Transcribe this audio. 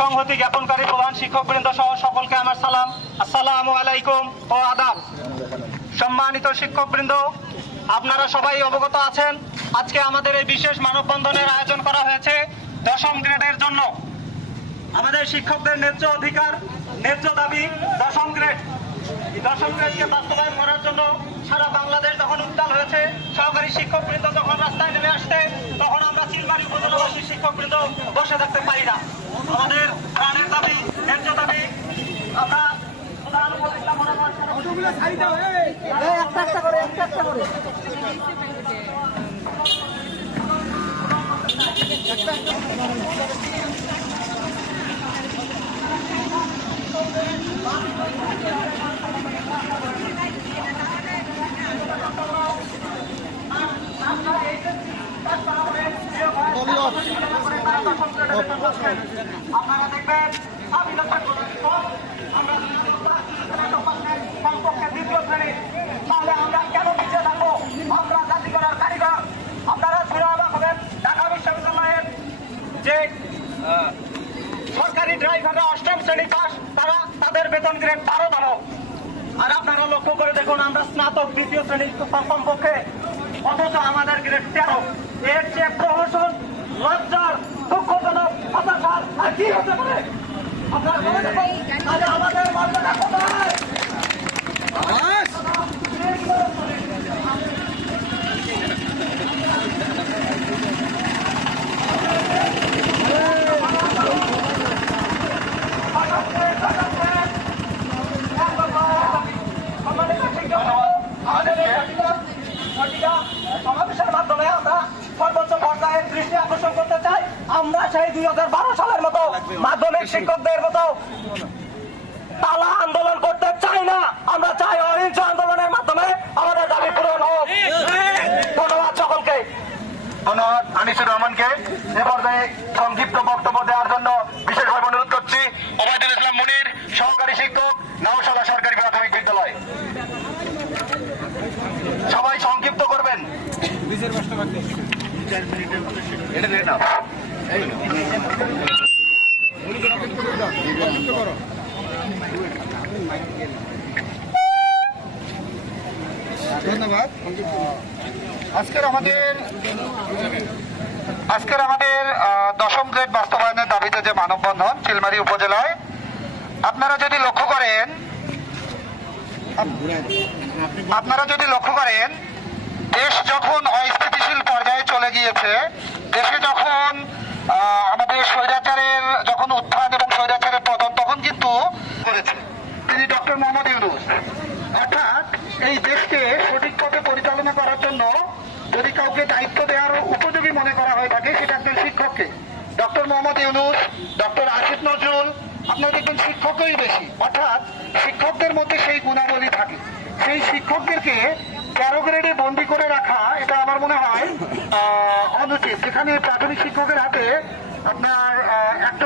সংহতি জ্ঞাপনকারী প্রধান শিক্ষকবৃন্দ সহ সকলকে আমার সালাম, আসসালামু আলাইকুম ও আদাব। সম্মানিত শিক্ষকবৃন্দ, আপনারা সবাই অবগত আছেন আজকে আমাদের এই বিশেষ মানববন্ধনের আয়োজন করা হয়েছে দশম গ্রেডের জন্য। আমাদের শিক্ষকদের ন্যায্য অধিকার, ন্যায্য দাবি দশম গ্রেড। দশম গ্রেডকে বাস্তবায়ন করার জন্য সারা বাংলাদেশ যখন উত্তাল হয়েছে, সহকারী শিক্ষকবৃন্দ যখন রাস্তায় নেমে আসছে, তখন আমরা চিলমারি উপজেলাবাসী শিক্ষকবৃন্দ বসে থাকতে পারি না। আমাদের প্রাণের দাবি, ন্যায্য দাবি আমরা প্রধান উপদেষ্টা মনোনয়ন আপনারা দেখবেন কমপক্ষে দ্বিতীয় শ্রেণী, তাহলে আমরা কেন পিছিয়ে থাকবো? আমরা জাতি করার কারিগর। আপনারা শুনে অবাক হবেন, ঢাকা বিশ্ববিদ্যালয়ের যে সরকারি ড্রাইভাররা অষ্টম শ্রেণী পাস, তারা তাদের বেতন গ্রেড 12 আর আপনারা লক্ষ্য করে দেখুন আমরা স্নাতক দ্বিতীয় শ্রেণী কমপক্ষে, অথচ আমাদের গ্রেড 13। এর চেয়ে প্রহসন, লজ্জার, দুঃখজনক, হতাশার আর কি হতে পারে? আপনারা মনে দেখুন আমাদের মর্যাদা কোথায়? সমাবেশের মাধ্যমে আমরা সর্বোচ্চ পর্যায়ে দৃষ্টি আকর্ষণ করতে চাই। আমরা সেই 2012 সালের মতো মাধ্যমিক শিক্ষকদের মতো তালা আন্দোলন করতে চাই না। আমরা চাই অহিংস আন্দোলনের মাধ্যমে আমাদের দাবি পূরণ হোক। ধন্যবাদ সকলকে। ধন্যবাদ আনিসুর রহমানকে। এ পর্যায়ে সংক্ষিপ্ত বক্তব্য দেওয়ার জন্য বিশেষভাবে অনুরোধ করছি ওবায়দুল ইসলাম মুনির, সহকারী শিক্ষক, নাউশালা সরকারি প্রাথমিক বিদ্যালয়। সবাই সংক্ষিপ্ত করবেন। ধন্যবাদ। আজকের আমাদের দশম গ্রেড বাস্তবায়নের দাবিতে যে মানববন্ধন চিলমারী উপজেলায়, আপনারা যদি লক্ষ্য করেন দেশ যখন অস্থিতিশীল পর্যায়ে চলে গিয়েছে, দেশে যখন আমাদের স্বৈরাচারের যখন উত্থান এবং স্বৈরাচারের পতন, তখন কিন্তু করেছে তিনি ডক্টর মোহাম্মদ ইউনূস। অর্থাৎ এই দেশকে সঠিক পথে পরিচালনা করার জন্য যদি কাউকে দায়িত্ব দেওয়ার উপযোগী মনে করা হয়ে থাকে, সেটা একজন শিক্ষককে। ডক্টর মোহাম্মদ ইউনূস, ডক্টর আসিফ নজরুল, আপনারা দেখবেন শিক্ষকই বেশি। অর্থাৎ শিক্ষকদের মধ্যে সেই গুণাবলী থাকে। সেই শিক্ষকদেরকে 13 গ্রেডে বন্দি করে রাখা, এটা আমার মনে হয় অনুচিত। যেখানে প্রাথমিক শিক্ষকের হাতে আপনার একটা